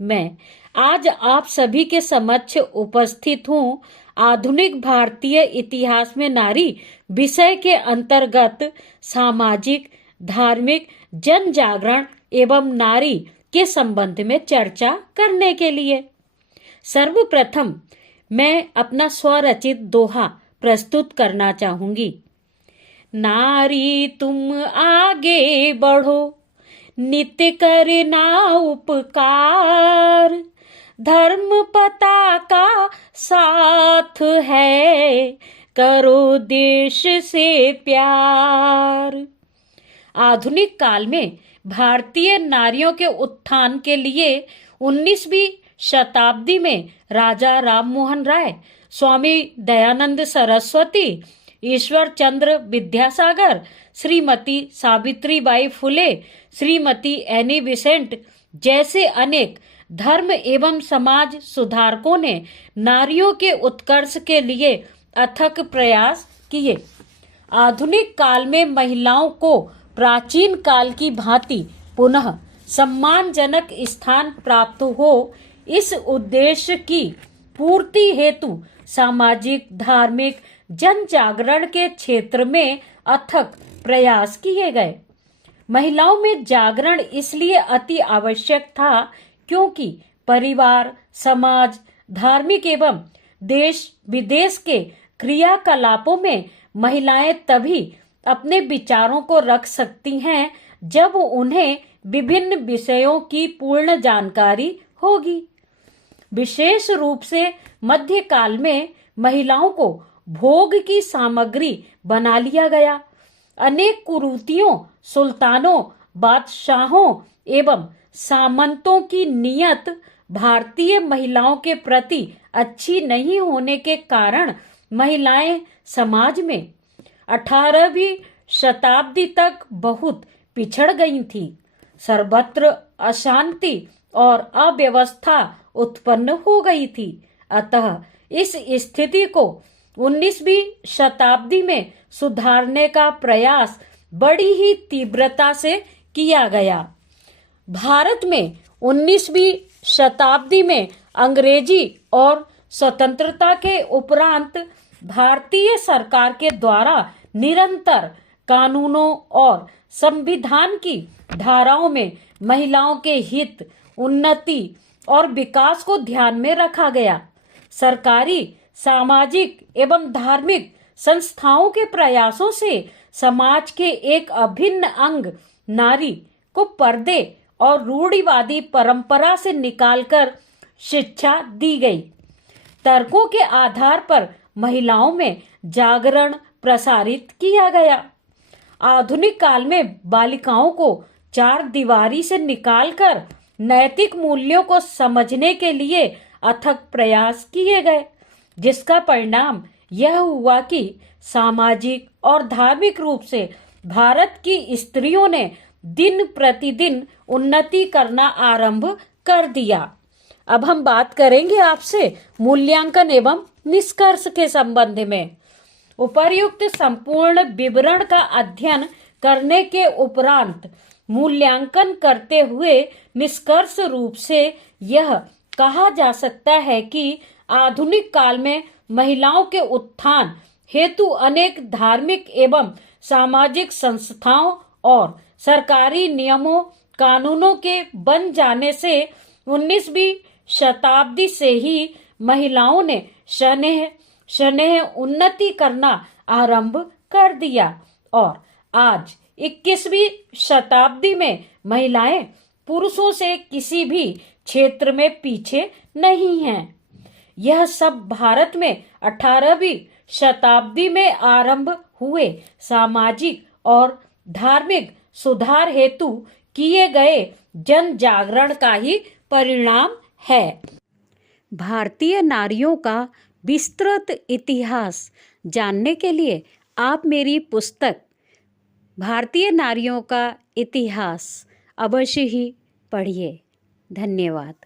मैं आज आप सभी के समक्ष उपस्थित हूँ आधुनिक भारतीय इतिहास में नारी विषय के अंतर्गत सामाजिक, धार्मिक, जन जागरण एवं नारी के संबंध में चर्चा करने के लिए। सर्वप्रथम मैं अपना स्वरचित दोहा प्रस्तुत करना चाहूंगी। नारी तुम आगे बढ़ो, नित्य करना उपकार, धर्म पताका साथ है, करो देश से प्यार। आधुनिक काल में भारतीय नारियों के उत्थान के लिए 19वीं शताब्दी में राजा राम मोहन राय, स्वामी दयानंद सरस्वती, ईश्वर चंद्र विद्यासागर, श्रीमती सावित्रीबाई फुले, श्रीमती एनी बेसेंट जैसे अनेक धर्म एवं समाज सुधारकों ने नारियों के उत्कर्ष के लिए अथक प्रयास किए। आधुनिक काल में महिलाओं को प्राचीन काल की भांति पुनः सम्मानजनक स्थान प्राप्त हो, इस उद्देश्य की पूर्ति हेतु सामाजिक, धार्मिक, जन जागरण के क्षेत्र में अथक प्रयास किए गए। महिलाओं में जागरण इसलिए अति आवश्यक था क्योंकि परिवार, समाज, धार्मिक एवं देश विदेश के क्रियाकलापों में महिलाएं तभी अपने विचारों को रख सकती हैं जब उन्हें विभिन्न विषयों की पूर्ण जानकारी होगी। विशेष रूप से मध्यकाल में महिलाओं को भोग की सामग्री बना लिया गया। अनेक कुरीतियों, सुल्तानों, बादशाहों एवं सामंतों की नियत भारतीय महिलाओं के प्रति अच्छी नहीं होने के कारण महिलाएं समाज में 18वीं शताब्दी तक बहुत पिछड़ गई थी। सर्वत्र अशांति और अव्यवस्था उत्पन्न हो गई थी। अतः इस स्थिति को 19वीं शताब्दी में सुधारने का प्रयास बड़ी ही तीव्रता से किया गया। भारत में 19वीं शताब्दी में अंग्रेजी और स्वतंत्रता के उपरांत भारतीय सरकार के द्वारा निरंतर कानूनों और संविधान की धाराओं में महिलाओं के हित, उन्नति और विकास को ध्यान में रखा गया। सरकारी, सामाजिक एवं धार्मिक संस्थाओं के प्रयासों से समाज के एक अभिन्न अंग नारी को पर्दे और रूढ़िवादी परंपरा से निकालकर शिक्षा दी गई। तर्कों के आधार पर महिलाओं में जागरण प्रसारित किया गया। आधुनिक काल में बालिकाओं को चार दीवारी से निकालकर नैतिक मूल्यों को समझने के लिए अथक प्रयास किए गए, जिसका परिणाम यह हुआ कि सामाजिक और धार्मिक रूप से भारत की स्त्रियों ने दिन प्रतिदिन उन्नति करना आरंभ कर दिया। अब हम बात करेंगे आपसे मूल्यांकन एवं निष्कर्ष के संबंध में। उपर्युक्त संपूर्ण विवरण का अध्ययन करने के उपरांत मूल्यांकन करते हुए निष्कर्ष रूप से यह कहा जा सकता है कि आधुनिक काल में महिलाओं के उत्थान हेतु अनेक धार्मिक एवं सामाजिक संस्थाओं और सरकारी नियमों, कानूनों के बन जाने से 19वीं शताब्दी से ही महिलाओं ने शनेह उन्नति करना आरंभ कर दिया और आज 21वीं शताब्दी में महिलाएं पुरुषों से किसी भी क्षेत्र में पीछे नहीं हैं। यह सब भारत में 18वीं शताब्दी में आरंभ हुए सामाजिक और धार्मिक सुधार हेतु किए गए जन जागरण का ही परिणाम है। भारतीय नारियों का विस्तृत इतिहास जानने के लिए आप मेरी पुस्तक भारतीय नारियों का इतिहास अवश्य ही पढ़िए। धन्यवाद।